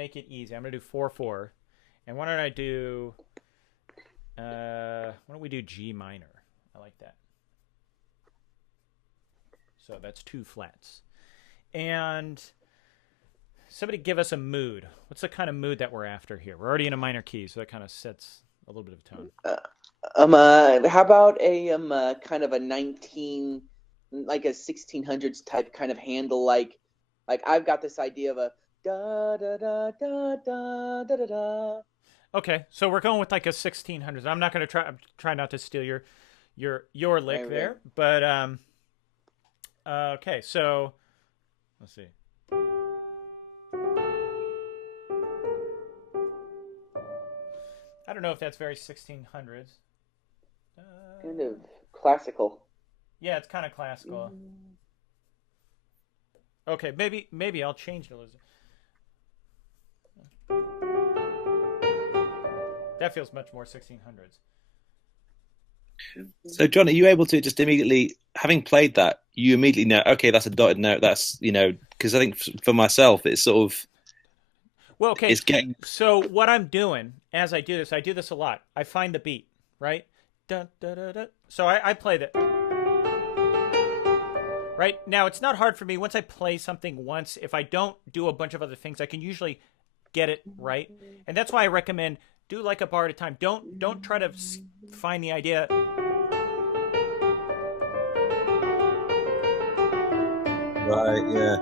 make it easy. I'm gonna do 4/4, and why don't I do? Why don't we do G minor? I like that. So that's 2 flats. And somebody give us a mood. What's the kind of mood that we're after here? We're already in a minor key, so that kind of sets a little bit of tone. How about a kind of a 1600s type kind of handle, like I've got this idea of a da da da da da da da da. Okay, so we're going with like a 1600s. I'm not going to try not to steal your lick there, but okay, so let's see. I don't know if that's very 1600s. Kind of classical. Yeah, it's kind of classical. Okay, maybe I'll change it. That feels much more 1600s. So, John, are you able to just immediately, having played that, you immediately know, okay, that's a dotted note. That's, because I think for myself, it's sort of. Well, okay. So what I'm doing as I do this a lot. I find the beat, right? Dun, dun, dun, dun. So I play that. Right? Now, it's not hard for me. Once I play something once, if I don't do a bunch of other things, I can usually get it right. And that's why I recommend do like a bar at a time. Don't try to find the idea. Right, yeah.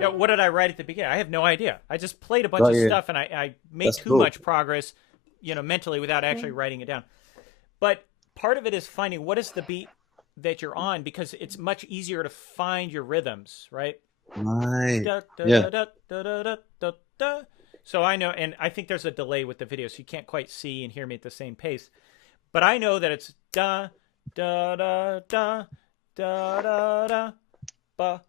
Yeah, what did I write at the beginning? I have no idea. I just played a bunch of stuff, and I made too much progress, mentally without actually writing it down. But part of it is finding what is the beat that you're on, because it's much easier to find your rhythms, right? Right. So I know, and I think there's a delay with the video, so you can't quite see and hear me at the same pace. But I know that it's da da da da da da da ba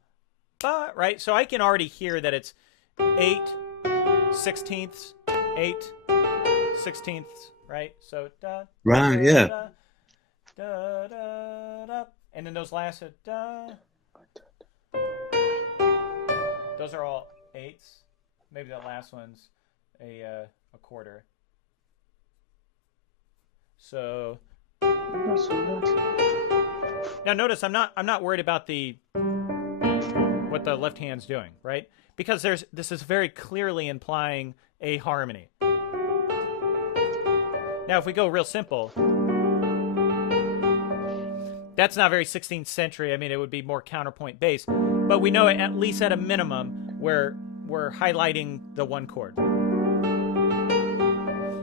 ba, right? So I can already hear that it's 8/16, 8/16, right? So da right, da, yeah. Da, da, da, da, and then those last da. Those are all 8s. Maybe the last one's a quarter. So now notice I'm not worried about what the left hand's doing, right? Because this is very clearly implying a harmony. Now if we go real simple, that's not very 16th century. I mean, it would be more counterpoint based, but we know at least at a minimum we're highlighting the one chord.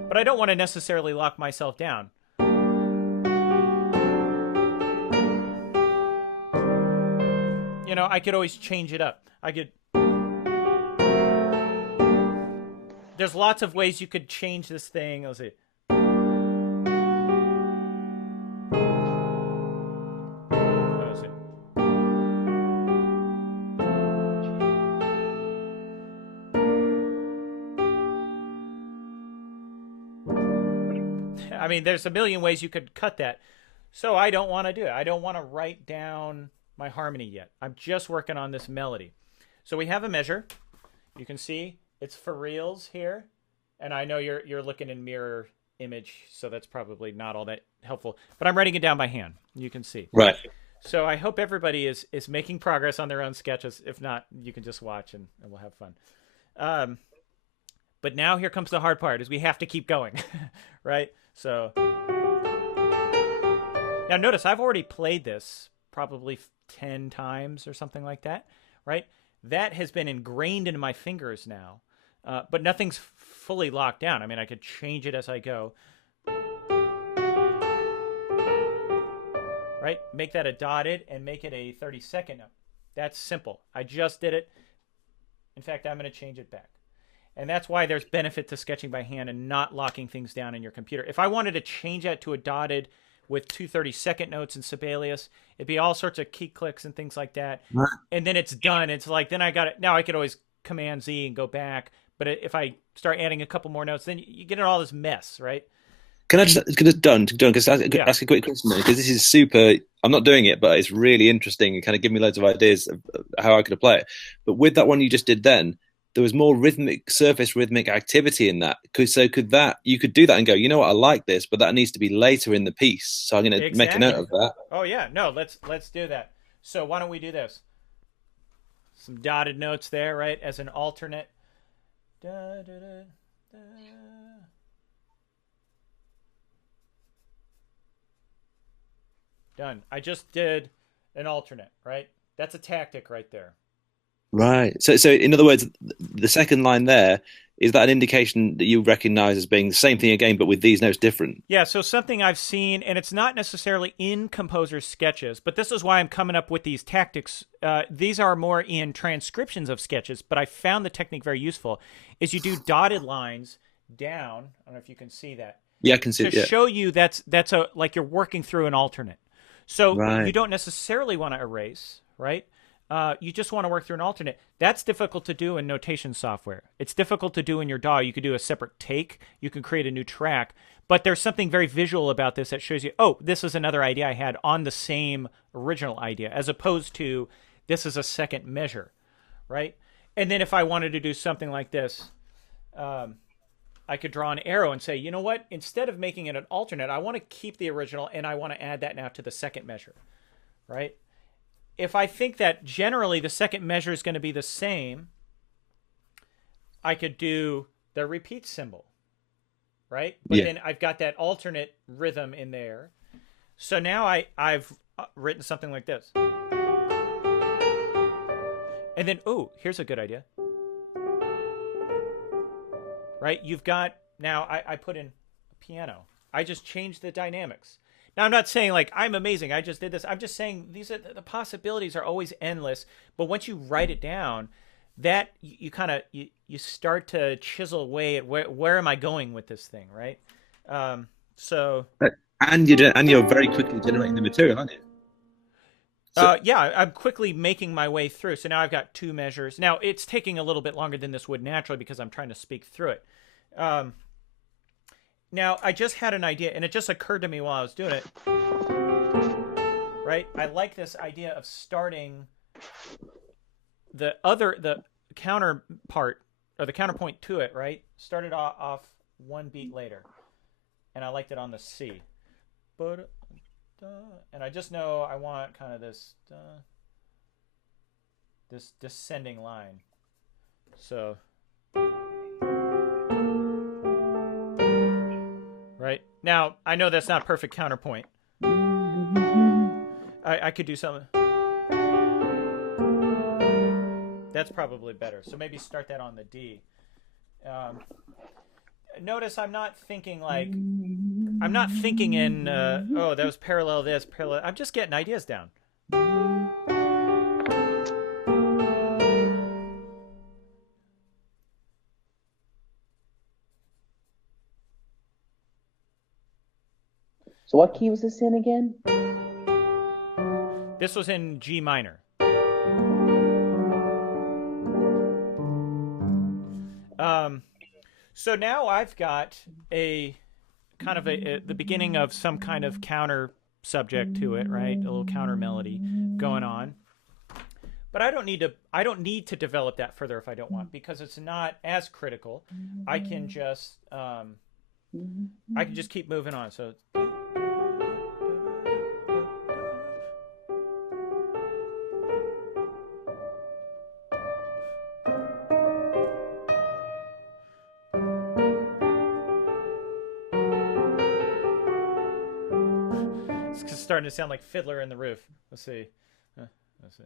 But I don't want to necessarily lock myself down. I could always change it up. There's lots of ways you could change this thing. Let's see. I mean, there's a million ways you could cut that. So I don't want to do it. I don't want to write down my harmony yet. I'm just working on this melody. So we have a measure. You can see it's for reals here. And I know you're looking in mirror image, so that's probably not all that helpful. But I'm writing it down by hand. You can see. Right. So I hope everybody is making progress on their own sketches. If not, you can just watch and we'll have fun. But now here comes the hard part, is we have to keep going, right? So now notice I've already played this probably 10 times or something like that, right? That has been ingrained into my fingers now, but nothing's fully locked down. I mean, I could change it as I go, right? Make that a dotted and make it a 32nd note. That's simple. I just did it. In fact, I'm going to change it back. And that's why there's benefit to sketching by hand and not locking things down in your computer. If I wanted to change that to a dotted with 2 32nd notes in Sibelius, it'd be all sorts of key clicks and things like that. Right. And then it's done. It's like, then I got it. Now I could always Command Z and go back. But if I start adding a couple more notes, then you get in all this mess, right? Can I just John, because ask a quick question, because this is super. I'm not doing it, but it's really interesting and kind of give me loads of ideas of how I could apply it. But with that one you just did then, there was more surface rhythmic activity in that. Could that, you could do that and go, you know what, I like this, but that needs to be later in the piece. So I'm going to make a note of that. Oh yeah, no, let's do that. So why don't we do this? Some dotted notes there, right, as an alternate. Da, da, da, da. Done. I just did an alternate, right? That's a tactic right there. Right. So in other words, the second line there, is that an indication that you recognize as being the same thing again, but with these notes different? Yeah, so something I've seen, and it's not necessarily in composers' sketches, but this is why I'm coming up with these tactics. These are more in transcriptions of sketches, but I found the technique very useful, is you do dotted lines down. I don't know if you can see that. Yeah, I can see it. To show you that's like you're working through an alternate. So right. You don't necessarily want to erase, right? You just want to work through an alternate. That's difficult to do in notation software. It's difficult to do in your DAW. You could do a separate take. You can create a new track. But there's something very visual about this that shows you, oh, this is another idea I had on the same original idea, as opposed to this is a second measure, right? And then if I wanted to do something like this, I could draw an arrow and say, you know what? Instead of making it an alternate, I want to keep the original, and I want to add that now to the second measure, right? If I think that generally the second measure is going to be the same, I could do the repeat symbol, right? But then I've got that alternate rhythm in there. So now I've written something like this. And then, oh, here's a good idea. Right? You've got, now I put in a piano. I just changed the dynamics. Now, I'm not saying like I'm amazing, I just did this. I'm just saying these are the possibilities are always endless. But once you write it down, that you kind of you start to chisel away at where am I going with this thing, right? So and you're very quickly generating the material, aren't you? So, yeah, I'm quickly making my way through. So now I've got two measures. Now it's taking a little bit longer than this would naturally because I'm trying to speak through it. Now I just had an idea, and it just occurred to me while I was doing it. Right? I like this idea of starting the counter part, or the counterpoint to it, right? Started off one beat later. And I liked it on the C. But and I just know I want kind of this this descending line. So right now I know that's not perfect counterpoint. I could do something. That's probably better. So maybe start that on the D. Notice I'm not thinking in oh, that was parallel this, parallel. I'm just getting ideas down. So what key was this in again? This was in G minor. So now I've got a kind of the beginning of some kind of counter subject to it, right? A little counter melody going on. But I don't need to develop that further if I don't want, because it's not as critical. I can just keep moving on. So it's starting to sound like Fiddler in the Roof. Let's see. Let's see.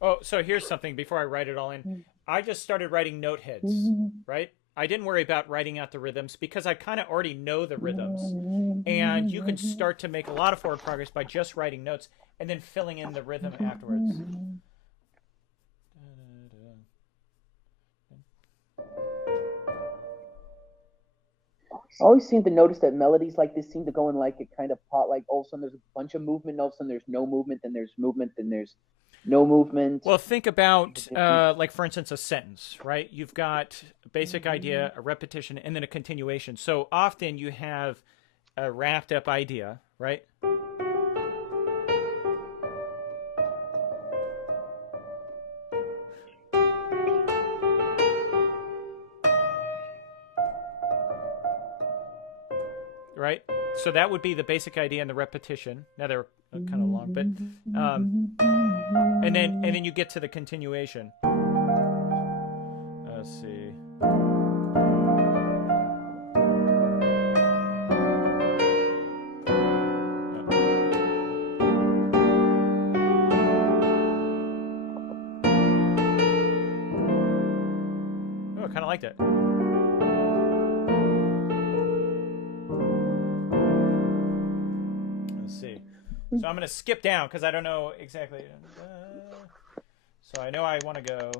Oh, so here's something before I write it all in. I just started writing note heads, right? I didn't worry about writing out the rhythms because I kind of already know the rhythms. And you can start to make a lot of forward progress by just writing notes and then filling in the rhythm afterwards. I always seem to notice that melodies like this seem to go in like a kind of pot, like all of a sudden there's a bunch of movement, and all of a sudden there's no movement, then there's movement, then there's no movement. Well, think about, like, for instance, a sentence, right? You've got a basic idea, a repetition, and then a continuation. So often you have a wrapped up idea, right? Right? So that would be the basic idea and the repetition. Now they're kind of long, but and then you get to the continuation. Let's see. Oh, I kind of liked it. So I'm going to skip down because I don't know exactly. So I know I want to go.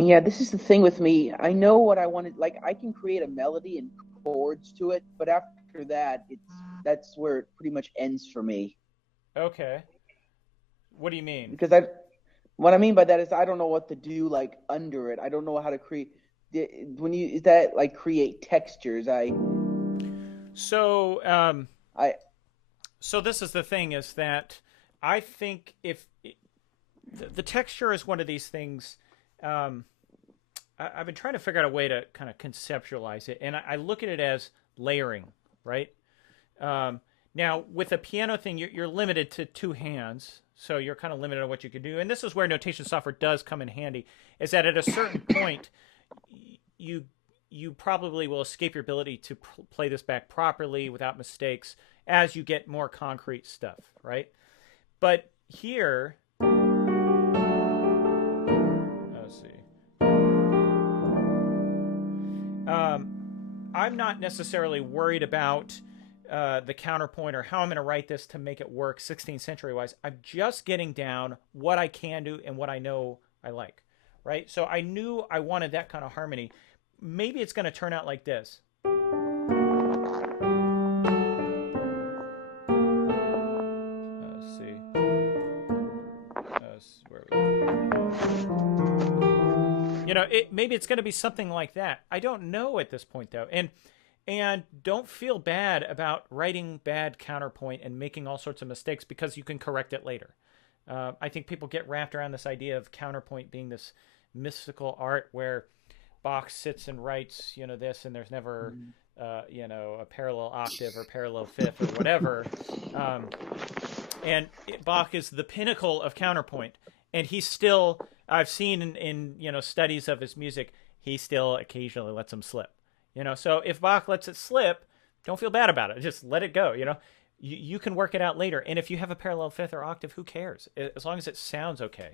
Yeah, this is the thing with me. I know what I wanted. Like, I can create a melody and chords to it, but after that, that's where it pretty much ends for me. Okay. What do you mean? Because what I mean by that is I don't know what to do like under it. I don't know how to create. Is that like create textures? So this is the thing, is that I think if the texture is one of these things. I've been trying to figure out a way to kind of conceptualize it, and I look at it as layering, right? Now, with a piano thing, you're limited to two hands, so you're kind of limited on what you can do. And this is where notation software does come in handy, is that at a certain point, you probably will escape your ability to play this back properly without mistakes as you get more concrete stuff, right? But here... I'm not necessarily worried about the counterpoint or how I'm going to write this to make it work 16th century wise. I'm just getting down what I can do and what I know I like, right? So I knew I wanted that kind of harmony. Maybe it's going to turn out like this. Let's see. Where are we? You know, maybe it's going to be something like that. I don't know at this point, though. And don't feel bad about writing bad counterpoint and making all sorts of mistakes, because you can correct it later. I think people get wrapped around this idea of counterpoint being this mystical art where Bach sits and writes, you know, this, and there's never, you know, a parallel octave or parallel fifth or whatever. And Bach is the pinnacle of counterpoint. And he's still, I've seen in you know, studies of his music, he still occasionally lets them slip. You know, so if Bach lets it slip, don't feel bad about it. Just let it go. You know, you can work it out later. And if you have a parallel fifth or octave, who cares? As long as it sounds okay.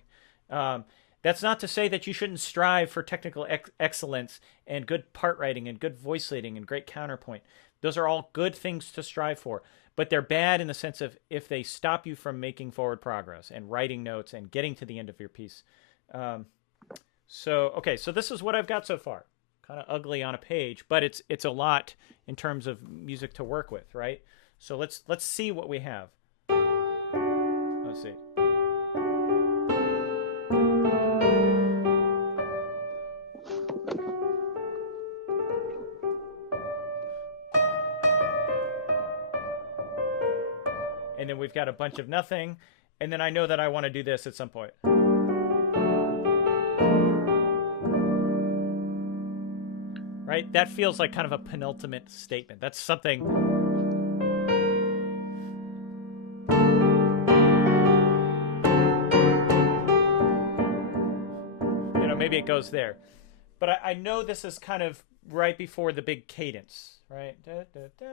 That's not to say that you shouldn't strive for technical excellence and good part writing and good voice leading and great counterpoint. Those are all good things to strive for. But they're bad in the sense of if they stop you from making forward progress and writing notes and getting to the end of your piece. So this is what I've got so far. Kind of ugly on a page, but it's a lot in terms of music to work with, right? So let's see what we have. Let's see. And then we've got a bunch of nothing, and then I know that I want to do this at some point. Right? That feels like kind of a penultimate statement. That's something. maybe it goes there. But I know this is kind of right before the big cadence, right? Da, da, da.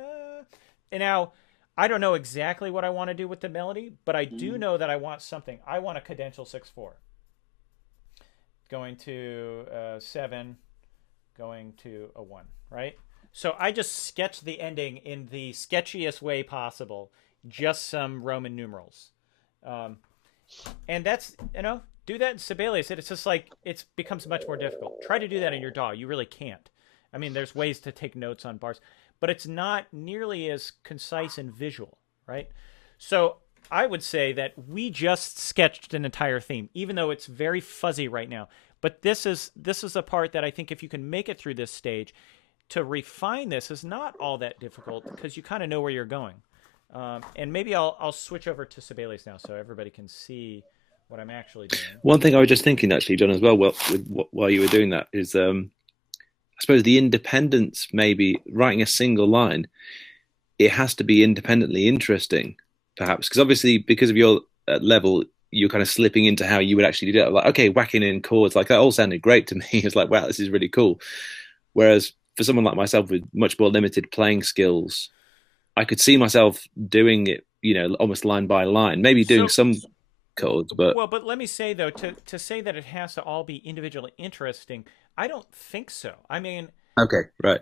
And now, I don't know exactly what I want to do with the melody, but I do know that I want something. I want a cadential 6/4. Going to 7, going to a 1, right? So I just sketched the ending in the sketchiest way possible, just some Roman numerals. And that's, do that in Sibelius. It's just like, it becomes much more difficult. Try to do that in your DAW. You really can't. I mean, there's ways to take notes on bars, but it's not nearly as concise and visual, right? So I would say that we just sketched an entire theme, even though it's very fuzzy right now. But this is a part that I think if you can make it through this stage, to refine this is not all that difficult because you kind of know where you're going. And maybe I'll switch over to Sibelius now so everybody can see what I'm actually doing. One thing I was just thinking, actually, John, as well, while you were doing that, is I suppose the independence, maybe writing a single line, it has to be independently interesting, perhaps, because obviously because of your level, you're kind of slipping into how you would actually do it. Like, okay, whacking in chords, like that all sounded great to me. It's like, wow, this is really cool. Whereas for someone like myself with much more limited playing skills, I could see myself doing it, almost line by line, maybe doing some chords, but let me say though, to say that it has to all be individually interesting, I don't think so. I mean, okay, right.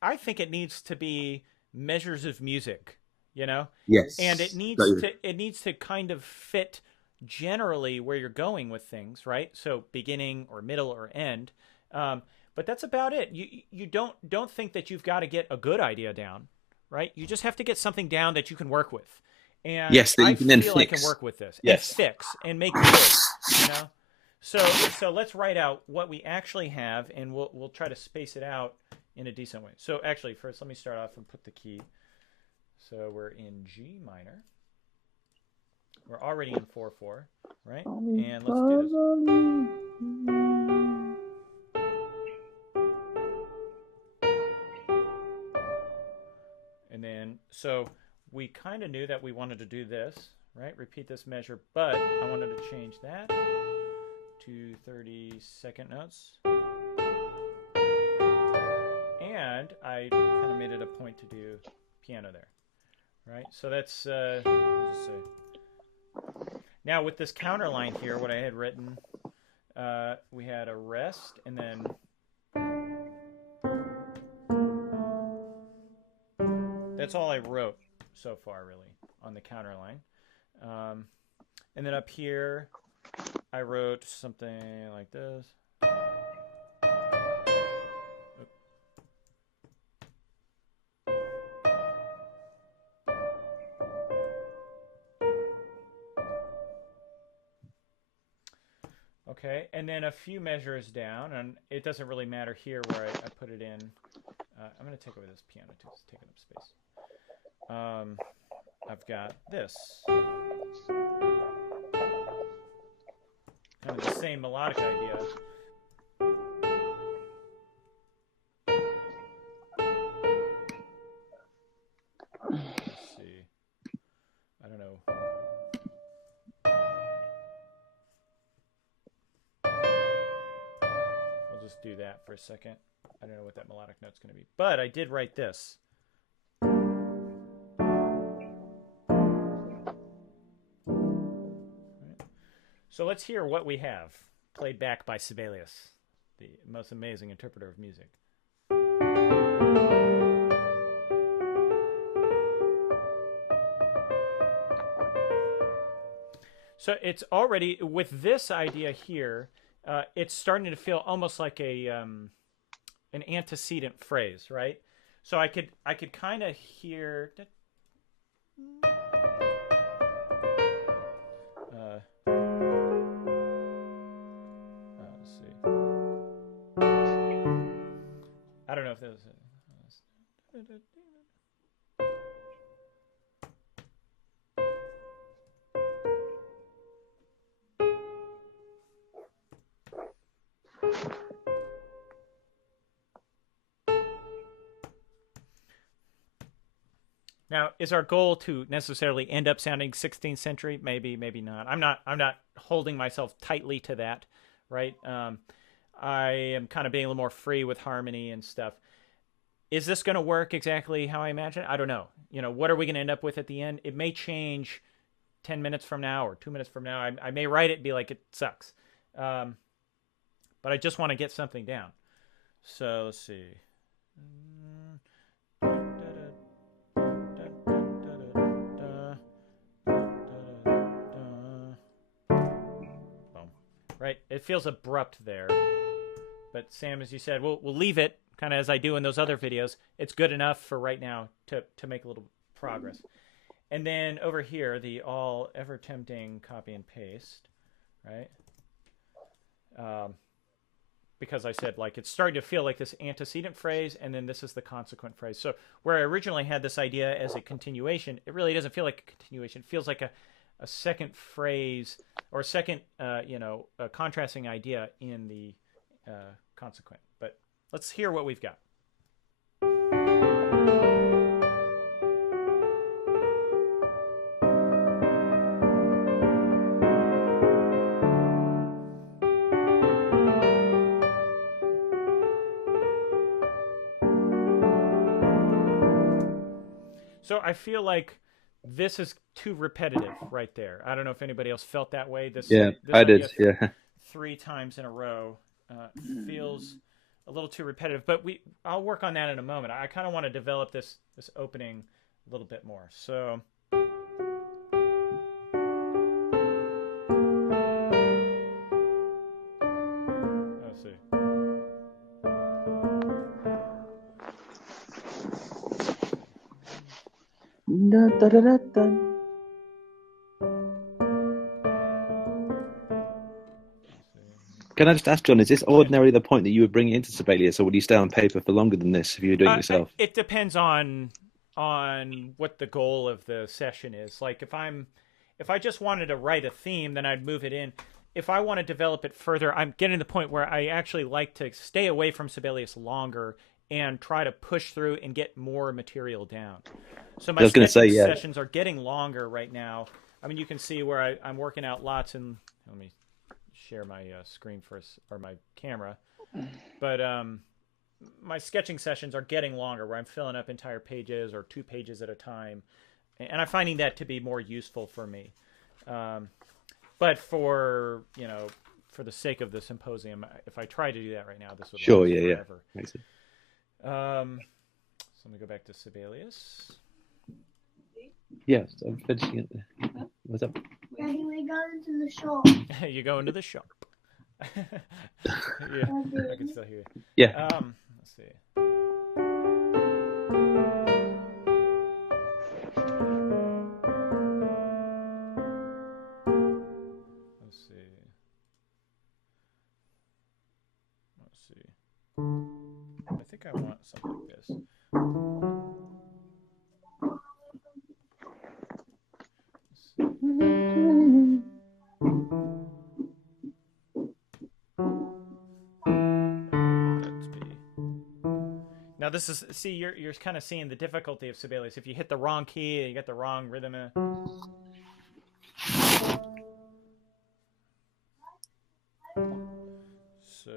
I think it needs to be measures of music, Yes. And it needs to kind of fit generally where you're going with things, right? So beginning or middle or end. But that's about it. You don't think that you've got to get a good idea down, right? You just have to get something down that you can work with. And yes, that you can then feel fix. I can work with this. Yes. And fix and make good, So let's write out what we actually have, and we'll try to space it out in a decent way. So actually, first let me start off and put the key. So we're in G minor. We're already in 4/4, right? And let's do this. And then, so we kind of knew that we wanted to do this, right? Repeat this measure, but I wanted to change that to 32nd notes. And I kind of made it a point to do piano there, right? So that's, let's just say. Now with this counter line here, what I had written, we had a rest and then that's all I wrote so far, really, on the counter line. And then up here, I wrote something like this. Okay, and then a few measures down, and it doesn't really matter here where I put it in. I'm going to take over this piano too, it's taking up space. I've got this. Kind of the same melodic idea. Let's see. I don't know. We'll just do that for a second. I don't know what that melodic note's going to be. But I did write this. So let's hear what we have played back by Sibelius, the most amazing interpreter of music. So it's already, with this idea here, it's starting to feel almost like an antecedent phrase, right? So I could kind of hear. Let's see. I don't know if that was it. Now, is our goal to necessarily end up sounding 16th century? Maybe, maybe not. I'm not holding myself tightly to that, right? I am kind of being a little more free with harmony and stuff. Is this going to work exactly how I imagine? I don't know. What are we going to end up with at the end? It may change 10 minutes from now or 2 minutes from now. I may write it and be like, it sucks. But I just want to get something down. So let's see. Right? It feels abrupt there. But Sam, as you said, we'll leave it kind of as I do in those other videos. It's good enough for right now to make a little progress. And then over here, the all ever tempting copy and paste, right? Because I said, like, it's starting to feel like this antecedent phrase, and then this is the consequent phrase. So where I originally had this idea as a continuation, it really doesn't feel like a continuation. It feels like a second phrase or a second, a contrasting idea in the consequent. But let's hear what we've got. So I feel like this is too repetitive right there. I don't know if anybody else felt that way. This I did. Yeah. 3 times in a row feels a little too repetitive. But I'll work on that in a moment. I kind of want to develop this opening a little bit more. So. Let's see. Dun, dun, dun, dun, dun. Can I just ask, John, is this ordinarily the point that you would bring it into Sibelius, or would you stay on paper for longer than this if you were doing it yourself? It depends on what the goal of the session is. Like if I just wanted to write a theme, then I'd move it in. If I want to develop it further, I'm getting to the point where I actually like to stay away from Sibelius longer and try to push through and get more material down. So my sessions are getting longer right now. I mean, you can see where I'm working out lots, and let me share my screen first, or my camera. But my sketching sessions are getting longer, where I'm filling up entire pages or 2 pages at a time, and I'm finding that to be more useful for me. But for the sake of the symposium, if I try to do that right now, this would last forever. Makes it. So let me go back to Sibelius. Yes, I'm finishing it. What's up? Daddy, we go into the shop. You go into the shop. Yeah, I can still hear you. Yeah. Let's see. Let's see. I think I want something like this. Now this is, see, you're kind of seeing the difficulty of Sibelius. If you hit the wrong key, you get the wrong rhythm. So,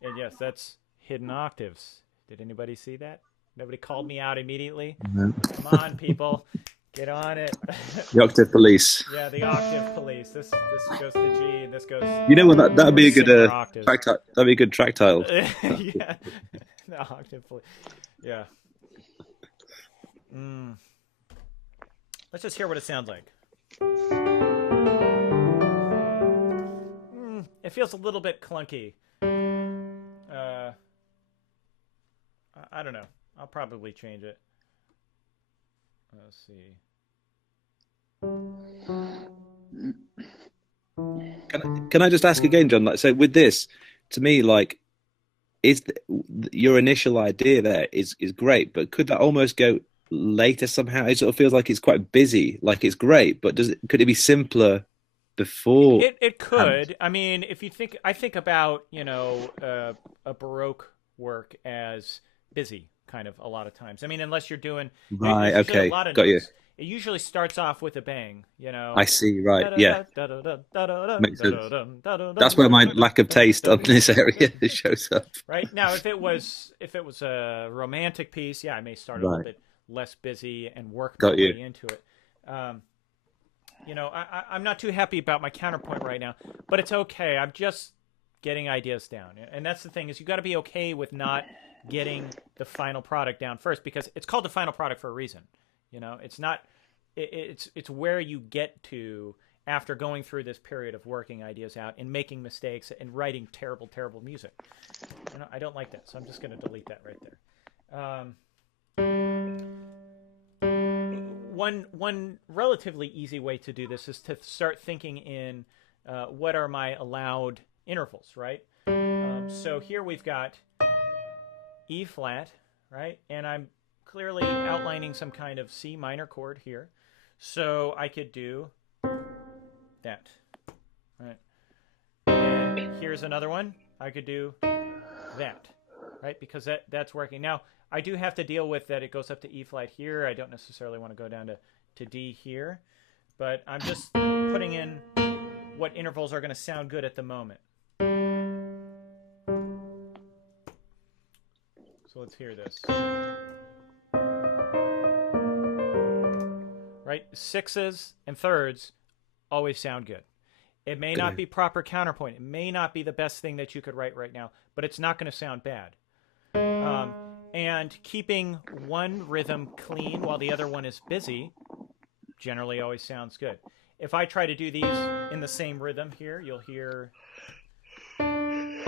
and yes, that's hidden octaves. Did anybody see that? Nobody called me out immediately? No. Come on, people. Get on it. The octave police. Yeah, the octave police. This goes to G, and this goes. You know what? That'd be a good track. That'd be a good track title. Yeah, the octave police. Yeah. Let's just hear what it sounds like. It feels a little bit clunky. I don't know. I'll probably change it. Let's see. Can I just ask again, John? Like, so with this, to me, like, your initial idea there is great, but could that almost go later somehow? It sort of feels like it's quite busy. Like it's great, but could it be simpler before? It could. I mean, if you think, I think about a Baroque work as busy, kind of a lot of times. I mean, unless you're doing right, okay, a lot of got notes. you. it usually starts off with a bang, you know. I see, right, yeah. Makes sense. That's where my lack of taste on this area shows up. Right? Now, if it was a romantic piece, yeah, I may start a little bit less busy and work my way into it. You know, I'm not too happy about my counterpoint right now, but it's okay. I'm just getting ideas down. And that's the thing, is you got to be okay with not getting the final product down first, because it's called the final product for a reason. You know, it's not, it's where you get to after going through this period of working ideas out and making mistakes and writing terrible, terrible music. You know, I don't like that, so I'm just going to delete that right there. One relatively easy way to do this is to start thinking in what are my allowed intervals, right? So here we've got E flat, right? And I'm clearly outlining some kind of C minor chord here. So I could do that, right? And here's another one. I could do that, right? Because that's working. Now, I do have to deal with that it goes up to E flat here. I don't necessarily want to go down to D here, but I'm just putting in what intervals are going to sound good at the moment. So let's hear this. Right? Sixes and thirds always sound good. It may not be proper counterpoint. It may not be the best thing that you could write right now, but it's not going to sound bad. And keeping one rhythm clean while the other one is busy generally always sounds good. If I try to do these in the same rhythm here, you'll hear... Right.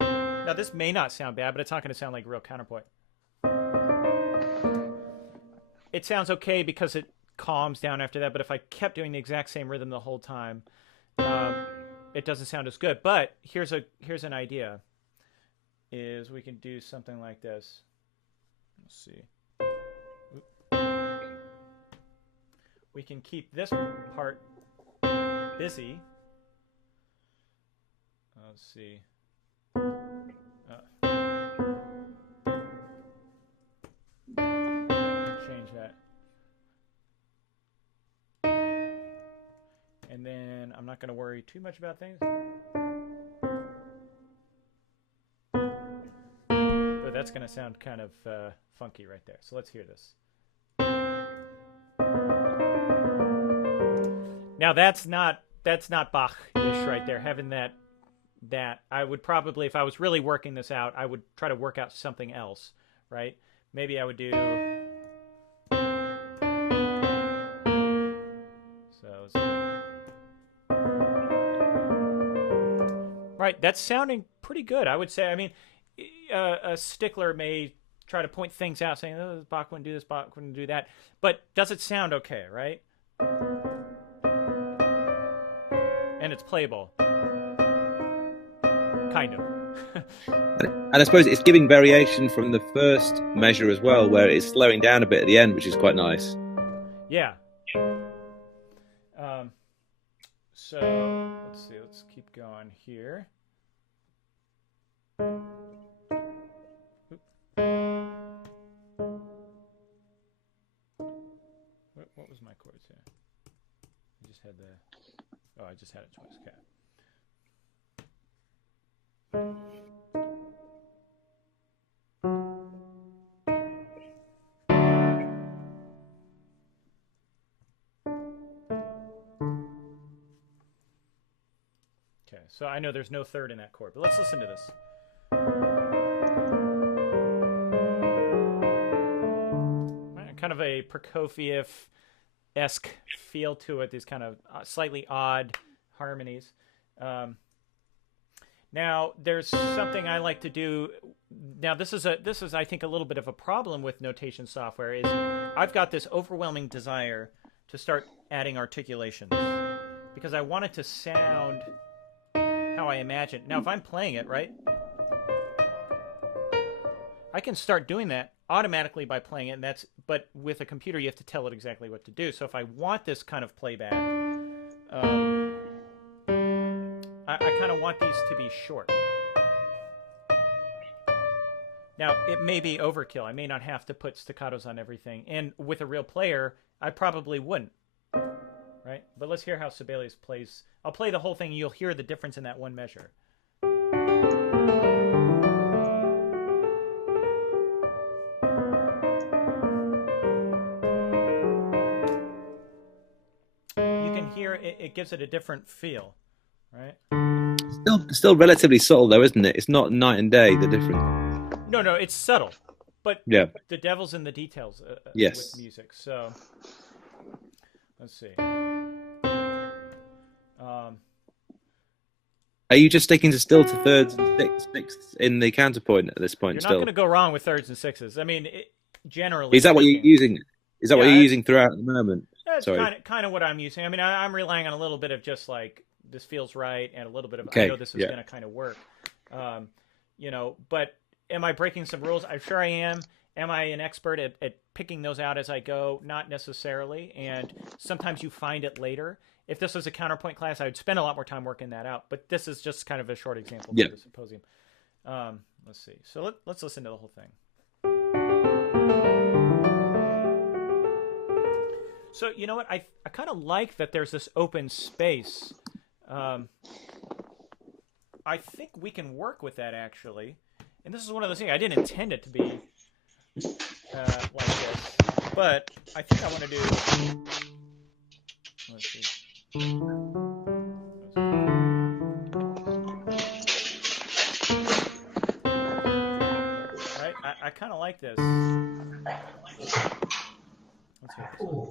Now, this may not sound bad, but it's not going to sound like real counterpoint. It sounds okay because it calms down after that, but if I kept doing the exact same rhythm the whole time, it doesn't sound as good. But here's an idea, is we can do something like this. Let's see. We can keep this part busy. Let's see. Change that. And then I'm not going to worry too much about things. But that's going to sound kind of funky right there. So let's hear this. Now that's not Bach-ish right there. Having that I would probably, if I was really working this out, I would try to work out something else, right? Maybe I would do. So. Right, that's sounding pretty good, I would say. I mean, a stickler may try to point things out, saying, "Oh, Bach wouldn't do this, Bach wouldn't do that," but does it sound okay, right? And it's playable. Kind of. And I suppose it's giving variation from the first measure as well, where it's slowing down a bit at the end, which is quite nice. Yeah. So let's see. Let's keep going here. What was my chords here? I just had I just had it twice. Okay. Okay, so I know there's no third in that chord, but let's listen to this. Kind of a Prokofiev-esque feel to it, these kind of slightly odd harmonies. Now, there's something I like to do. Now, this is I think a little bit of a problem with notation software. Is I've got this overwhelming desire to start adding articulations because I want it to sound how I imagine. Now, if I'm playing it right, I can start doing that automatically by playing it, but with a computer you have to tell it exactly what to do. So if I want this kind of playback, I kind of want these to be short. Now, it may be overkill. I may not have to put staccatos on everything. And with a real player, I probably wouldn't. Right? But let's hear how Sibelius plays. I'll play the whole thing, and you'll hear the difference in that one measure. You can hear it gives it a different feel, right? Still relatively subtle, though, isn't it? It's not night and day, the difference. No, it's subtle. But yeah, the devil's in the details yes. with music. So let's see. Are you just sticking to still to thirds and sixths in the counterpoint at this point? You're not still going to go wrong with thirds and sixes. I mean, generally. Is that what you're using? Is that what you're using throughout at the moment? That's kind of what I'm using. I mean, I'm relying on a little bit of just like this feels right, and a little bit of I know this is going to kind of work. But am I breaking some rules? I'm sure I am. Am I an expert at picking those out as I go? Not necessarily. And sometimes you find it later. If this was a counterpoint class, I would spend a lot more time working that out. But this is just kind of a short example for the symposium. Let's see. So let's listen to the whole thing. So you know what? I kind of like that there's this open space. I think we can work with that, actually. And this is one of those things. I didn't intend it to be like this. But I think I want to do... Let's see. Right? I kind of like this. Let's hear this.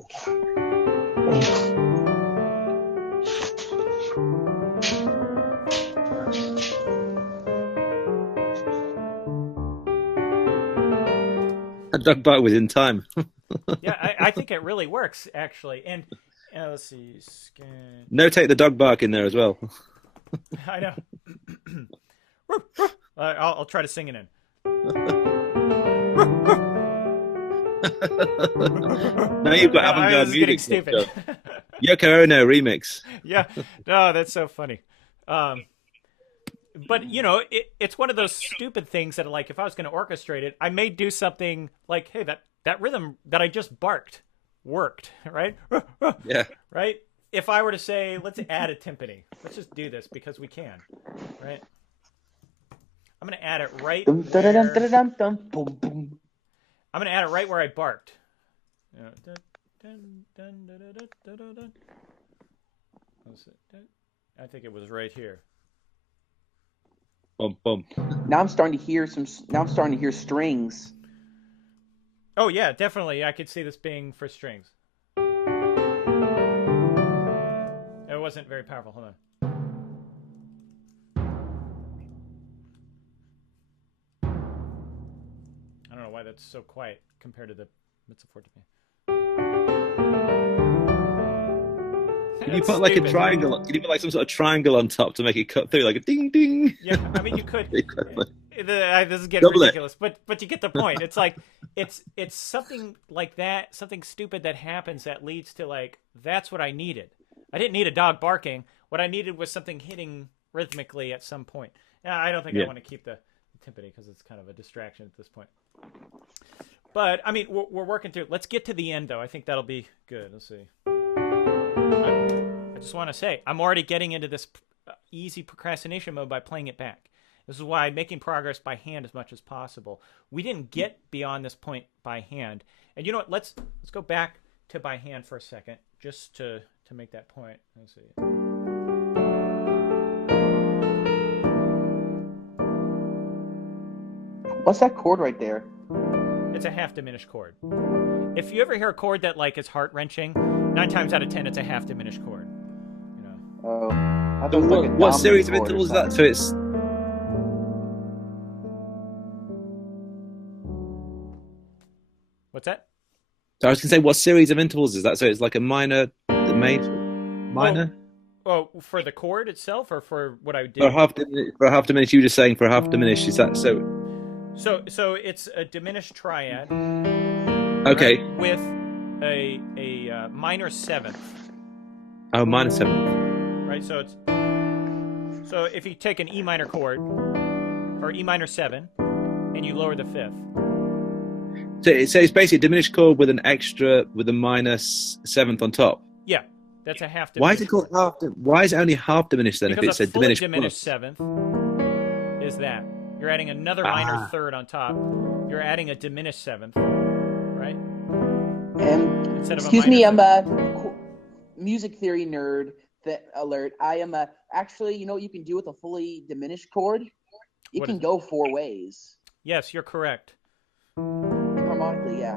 A dog bark was in time. Yeah, I think it really works, actually. And let's see. Notate the dog bark in there as well. I know. I'll try to sing it in. Now you've got avant-garde music. Getting stupid. Yoko Ono remix. Yeah. No, that's so funny. But, it's one of those stupid things that, like, if I was going to orchestrate it, I may do something like, hey, that rhythm that I just barked worked, right? Yeah. Right? If I were to say, let's add a timpani. Let's just do this because we can, right? I'm going to add it right where... I'm going to add it right where I barked. I think it was right here. Bum, bum. Now I'm starting to hear strings. Oh yeah, definitely. I could see this being for strings. It wasn't very powerful. Hold on. I don't know why that's so quiet compared to the mezzo forte. Can you put like a triangle? Can you put like some sort of triangle on top to make it cut through, like a ding ding? Yeah, I mean you could. This is getting ridiculous, but you get the point. It's like it's something like that, something stupid that happens that leads to like that's what I needed. I didn't need a dog barking. What I needed was something hitting rhythmically at some point. Now, I don't think I want to keep the timpani because it's kind of a distraction at this point. But I mean, we're working through it. Let's get to the end though. I think that'll be good. Let's see. I just want to say, I'm already getting into this easy procrastination mode by playing it back. This is why I'm making progress by hand as much as possible. We didn't get beyond this point by hand. And you know what? Let's go back to by hand for a second, just to make that point. Let's see. What's that chord right there? It's a half diminished chord. If you ever hear a chord that like is heart-wrenching, 9 times out of 10 it's a half diminished chord. Oh. What series of intervals is that? So it's... What's that? So I was going to say, what series of intervals is that? So it's like a minor, the major, minor? Oh, for the chord itself or for what I did? For a half diminished, you were just saying for a half diminished, is that so? So it's a diminished triad. Okay. Right, with a minor seventh. Oh, minor seventh. Right, so if you take an E minor chord, or E minor 7, and you lower the fifth. So it's basically a diminished chord with a minus seventh on top. Yeah, that's a half Why is diminished it called chord. half? Why is it only half diminished then? Because if it's a a fully diminished diminished chord? seventh is that. You're adding another minor third on top. You're adding a diminished seventh, right? Instead of Excuse a minor me, I'm third. a music theory nerd. That alert! I am actually. You know what you can do with a fully diminished chord? It What can is go 4 ways. Yes, you're correct. Harmonically, yeah.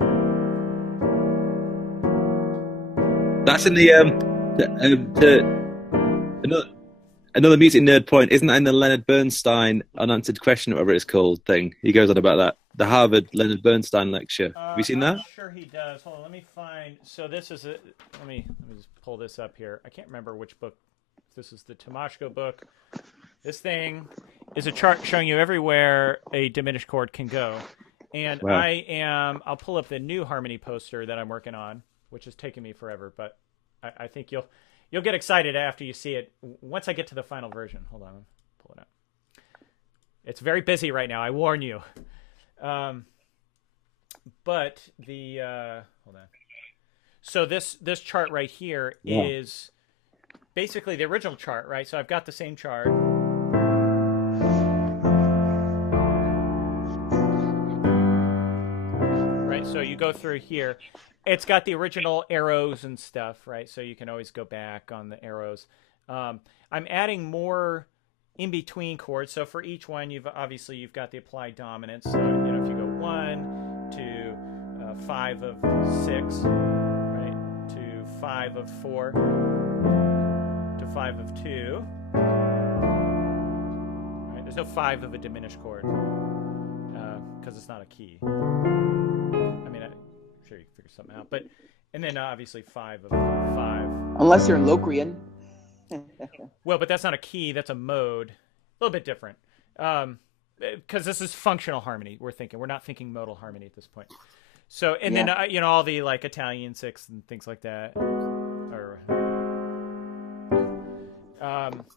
That's in the another music nerd point. Isn't that in the Leonard Bernstein unanswered question, or whatever it's called, thing? He goes on about that. The Harvard Leonard Bernstein lecture. Have you seen that? I'm sure he does. Hold on, let me find. So this is a. Let me just pull this up here. I can't remember which book. This is the Tomashko book. This thing is a chart showing you everywhere a diminished chord can go. And Wow. I'll pull up the new harmony poster that I'm working on, which has taken me forever, but I think you'll get excited after you see it. Once I get to the final version. Hold on, pull it up. It's very busy right now, I warn you. But the hold on. So this chart right here is basically the original chart, right? So I've got the same chart. Right? So you go through here. It's got the original arrows and stuff, right? So you can always go back on the arrows. I'm adding more in between chords. So for each one, you've got the applied dominance. So if you go 1 to 5 of 6, right, to 5 of 4, to 5 of 2. Right? There's no 5 of a diminished chord because it's not a key. I mean, I'm sure you can figure something out. And then obviously 5 of 5. Unless you're in Locrian. Well, but that's not a key. That's a mode. A little bit different. Because this is functional harmony. We're not thinking modal harmony at this point. So, and then all the like Italian 6 and things like that, or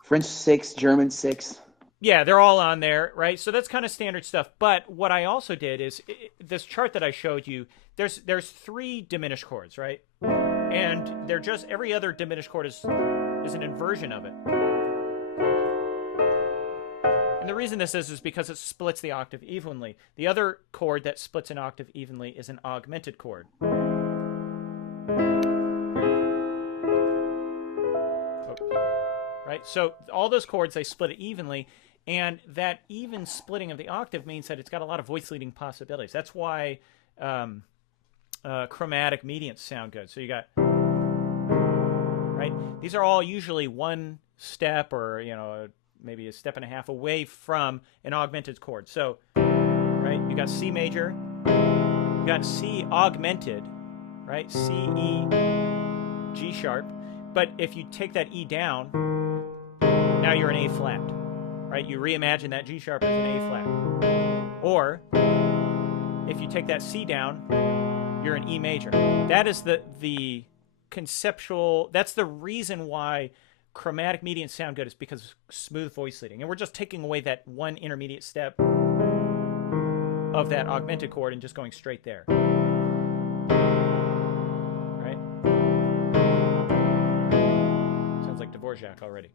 French 6, German 6. Yeah, they're all on there, right? So that's kind of standard stuff. But what I also did is this chart that I showed you. There's 3 diminished chords, right? And they're just every other diminished chord is an inversion of it. And the reason this is because it splits the octave evenly. The other chord that splits an octave evenly is an augmented chord. Right? So all those chords, they split it evenly. And that even splitting of the octave means that it's got a lot of voice leading possibilities. That's why chromatic mediants sound good. So you got, right? These are all usually one step or, maybe a step and a half away from an augmented chord. So, right, you got C major, you got C augmented, right? C, E, G sharp. But if you take that E down, now you're in A flat, right? You reimagine that G sharp as an A flat. Or if you take that C down, you're in E major. That is the conceptual, that's the reason why chromatic mediants sound good, is because of smooth voice leading. And we're just taking away that one intermediate step of that augmented chord and just going straight there. Right? Sounds like Dvorak already.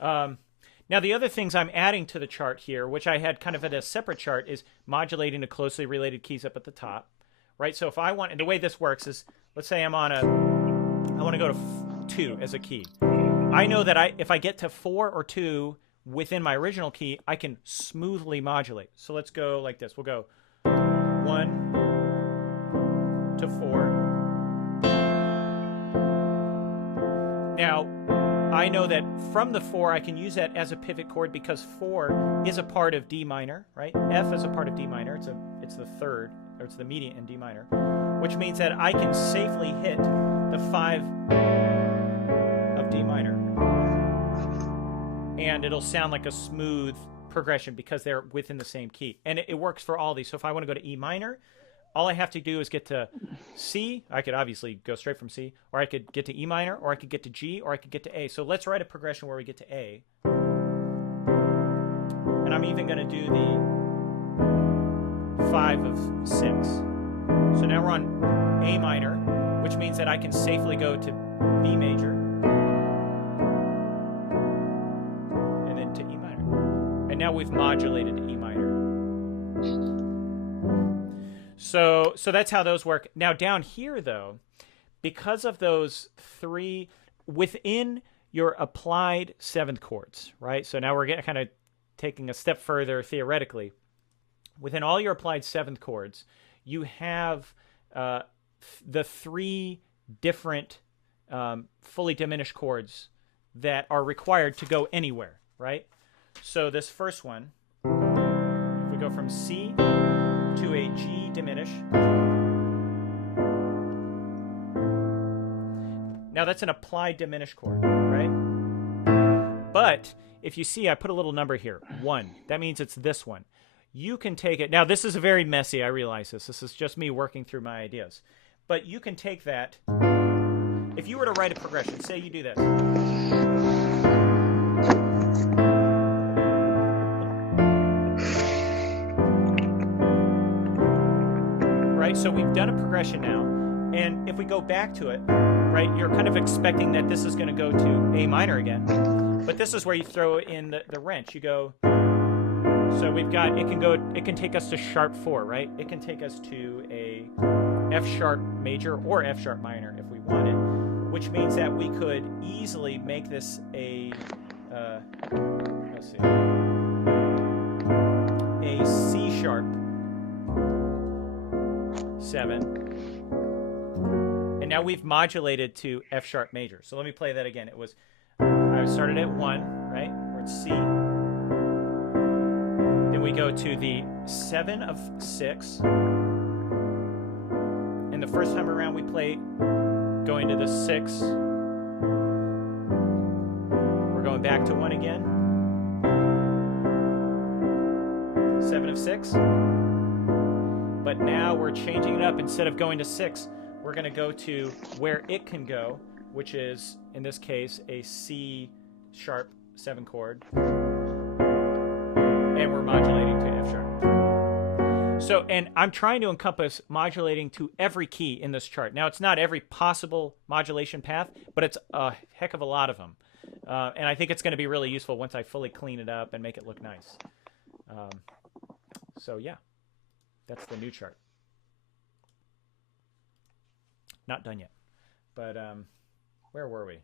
Now, the other things I'm adding to the chart here, which I had kind of at a separate chart, is modulating the closely related keys up at the top. Right? So if I want, and the way this works is, let's say I want to go to 2 as a key. I know that if I get to 4 or 2 within my original key, I can smoothly modulate. So let's go like this. We'll go 1 to 4. Now, I know that from the 4, I can use that as a pivot chord because 4 is a part of D minor, right? F is a part of D minor. It's the third, or it's the mediant in D minor, which means that I can safely hit the 5 of D minor. And it'll sound like a smooth progression because they're within the same key. And it works for all these. So if I want to go to E minor, all I have to do is get to C. I could obviously go straight from C, or I could get to E minor, or I could get to G, or I could get to A. So let's write a progression where we get to A. And I'm even going to do 5 of 6. So now we're on A minor, which means that I can safely go to B major and then to E minor. And now we've modulated to E minor. So that's how those work. Now down here, though, because of those 3 within your applied 7th chords, right? So now we're kind of taking a step further theoretically. Within all your applied 7th chords, you have the 3 different fully diminished chords that are required to go anywhere, right? So this first one, if we go from C to a G diminished, now that's an applied diminished chord, right? But if you see, I put a little number here, 1. That means it's this one. You can take it. Now, this is very messy. I realize this. This is just me working through my ideas. But you can take that. If you were to write a progression, say you do this. Right? So we've done a progression now. And if we go back to it, right, you're kind of expecting that this is going to go to A minor again. But this is where you throw in the wrench. You go... So we've got, it can take us to sharp 4, right? It can take us to a F sharp major or F sharp minor if we wanted, which means that we could easily make this a, let's see, a C sharp 7. And now we've modulated to F sharp major. So let me play that again. I started at 1, right? We're at C. We go to the 7 of 6, and the first time around we play going to the 6. We're going back to 1 again. 7 of 6. But now we're changing it up. Instead of going to 6, we're going to go to where it can go, which is, in this case, a C sharp 7 chord. And we're modulating to F sharp. So, and I'm trying to encompass modulating to every key in this chart. Now, it's not every possible modulation path, but it's a heck of a lot of them. And I think it's going to be really useful once I fully clean it up and make it look nice. So, yeah, that's the new chart. Not done yet. But where were we?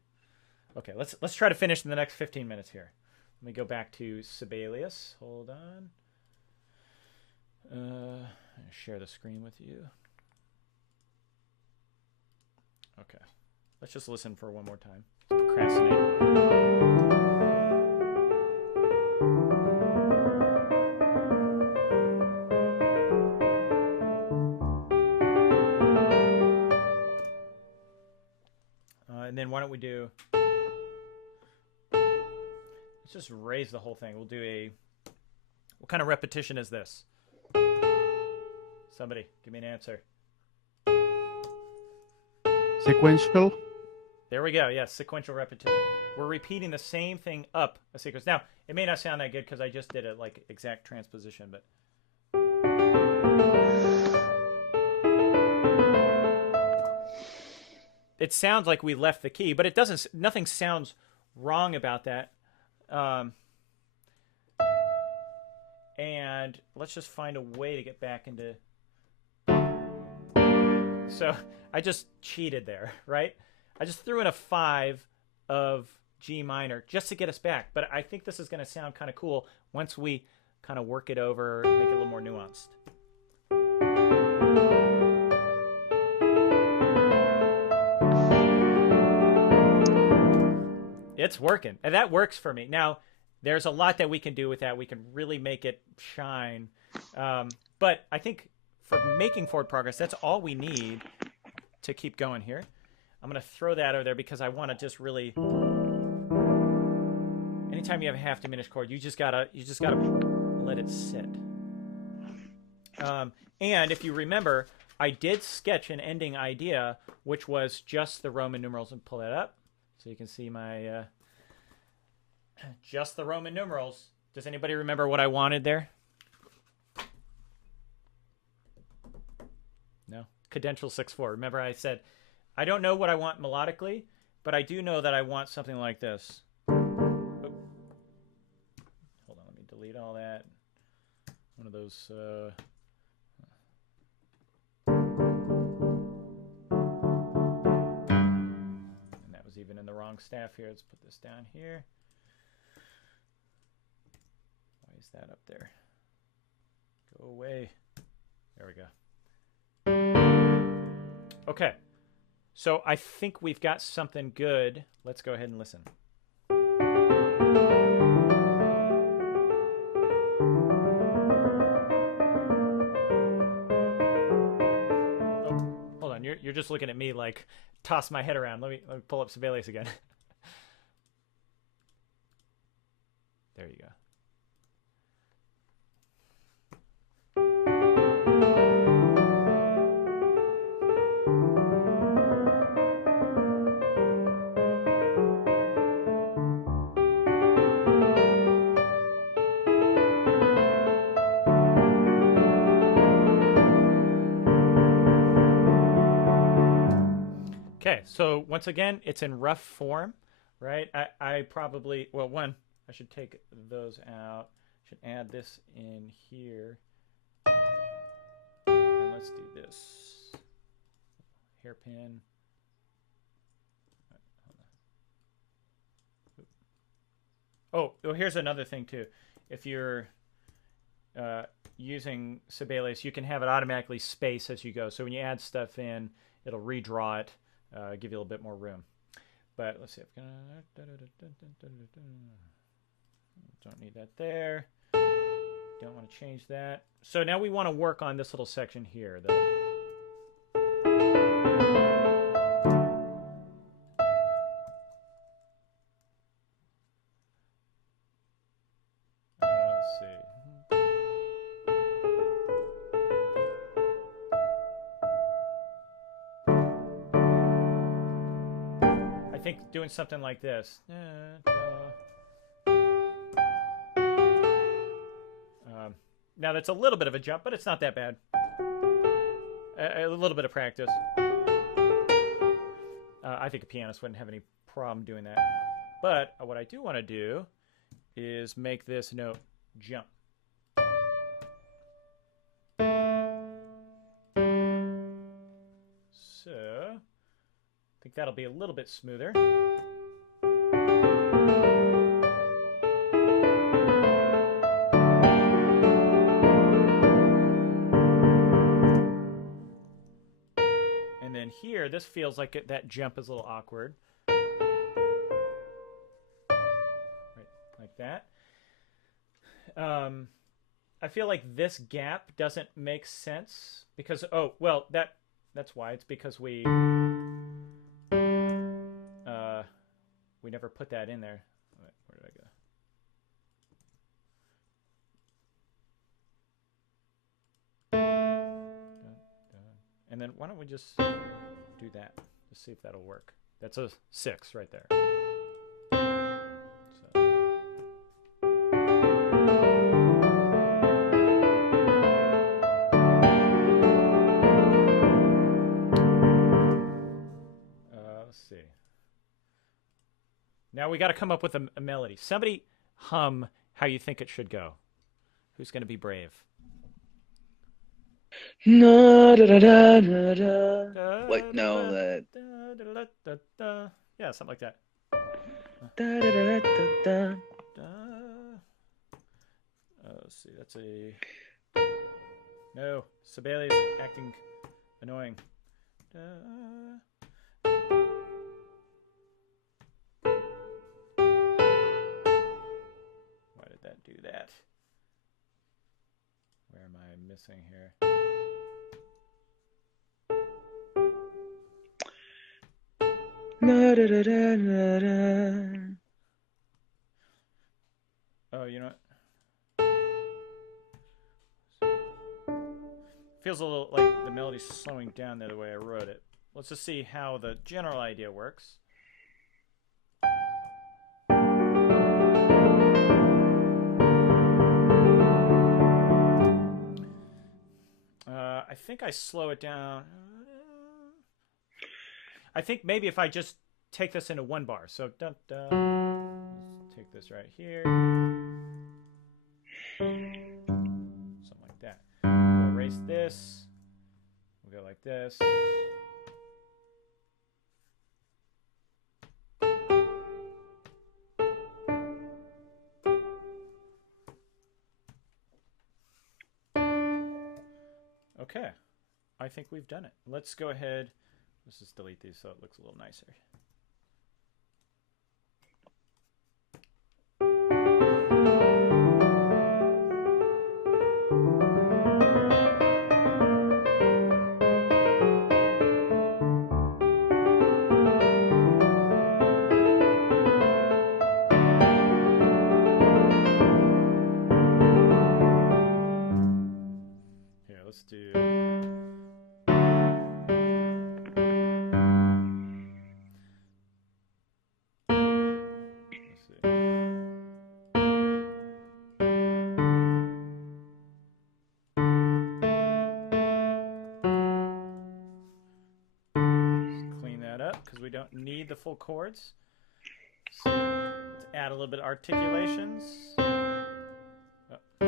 Okay, let's try to finish in the next 15 minutes here. Let me go back to Sibelius. Hold on. I'll share the screen with you. Okay. Let's just listen for one more time. Procrastinate. And then why don't we do... Let's just raise the whole thing. We'll do a... What kind of repetition is this? Somebody, give me an answer. Sequential? There we go. Yes, sequential repetition. We're repeating the same thing up a sequence. Now, it may not sound that good because I just did a like exact transposition, but... It sounds like we left the key, but it doesn't. Nothing sounds wrong about that. And let's just find a way to get back into... So I just cheated there, right? I just threw in a 5 of G minor just to get us back. But I think this is going to sound kind of cool once we kind of work it over, make it a little more nuanced. It's working, and that works for me. Now, there's a lot that we can do with that. We can really make it shine. But I think for making forward progress, that's all we need to keep going here. I'm going to throw that over there because I want to just really... Anytime you have a half diminished chord, you just gotta let it sit. And if you remember, I did sketch an ending idea, which was just the Roman numerals, and pull that up. So you can see my, just the Roman numerals. Does anybody remember what I wanted there? cadential 6/4. Remember I said, I don't know what I want melodically, but I do know that I want something like this. Oh. Hold on, let me delete all that. One of those... and that was even in the wrong staff here. Let's put this down here. Why is that up there? Go away. There we go. Okay. So I think we've got something good. Let's go ahead and listen. Oh, hold on. You're just looking at me like toss my head around. Let me pull up Sibelius again. There you go. Okay, so once again, it's in rough form, right? I probably, well, one, I should take those out. I should add this in here. And let's do this. Hairpin. Oh, well, here's another thing too. If you're using Sibelius, you can have it automatically space as you go. So when you add stuff in, it'll redraw it. Give you a little bit more room. But let's see. Don't need that there. Don't want to change that. So now we want to work on this little section here. Let's see. I think doing something like this. Now that's a little bit of a jump, but it's not that bad. A little bit of practice. I think a pianist wouldn't have any problem doing that. But what I do want to do is make this note jump. So I think that'll be a little bit smoother. And then here, this feels like that jump is a little awkward. Right, like that. I feel like this gap doesn't make sense because, oh, well, that's why. It's because we never put that in there. Where did I go? And then why don't we just do that? Just see if that'll work. That's a 6 right there. Let's see. Now we got to come up with a melody. Somebody hum how you think it should go. Who's going to be brave? No, da, da, da, da, da. Wait, no, that. Yeah, something like that. Da, da, da, da, da. Let's see. That's a no. Sibelius acting annoying. Why did that do that? Where am I missing here? Da, da, da, da, da, da. Oh, you know what? Feels a little like the melody's slowing down there the way I wrote it. Let's just see how the general idea works. I think I slow it down. I think maybe if I just take this into one bar. So dun, dun, let's take this right here. Something like that. We'll erase this. We'll go like this. Okay, I think we've done it. Let's go ahead. Let's just delete these so it looks a little nicer. Here, let's do. Let's see. Let's clean that up because we don't need the full chords. So let's add a little bit of articulations. Oh. I'm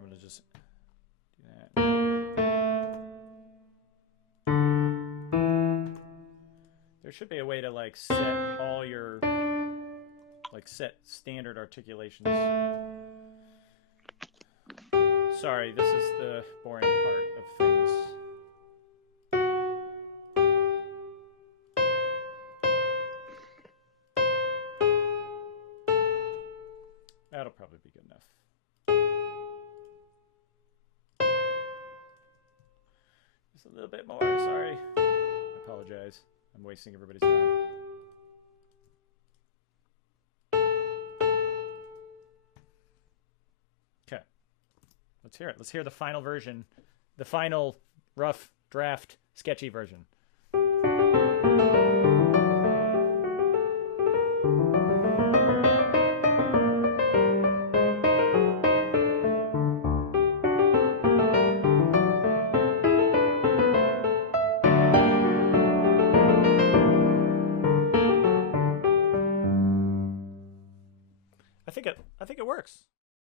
going to just do that. There should be a way to like set all your set standard articulations. Sorry, this is the boring part of things. That'll probably be good enough. Just a little bit more, sorry. I apologize. I'm wasting everybody's time. Okay. Let's hear it. Let's hear the final version. The final rough draft sketchy version. I think it works.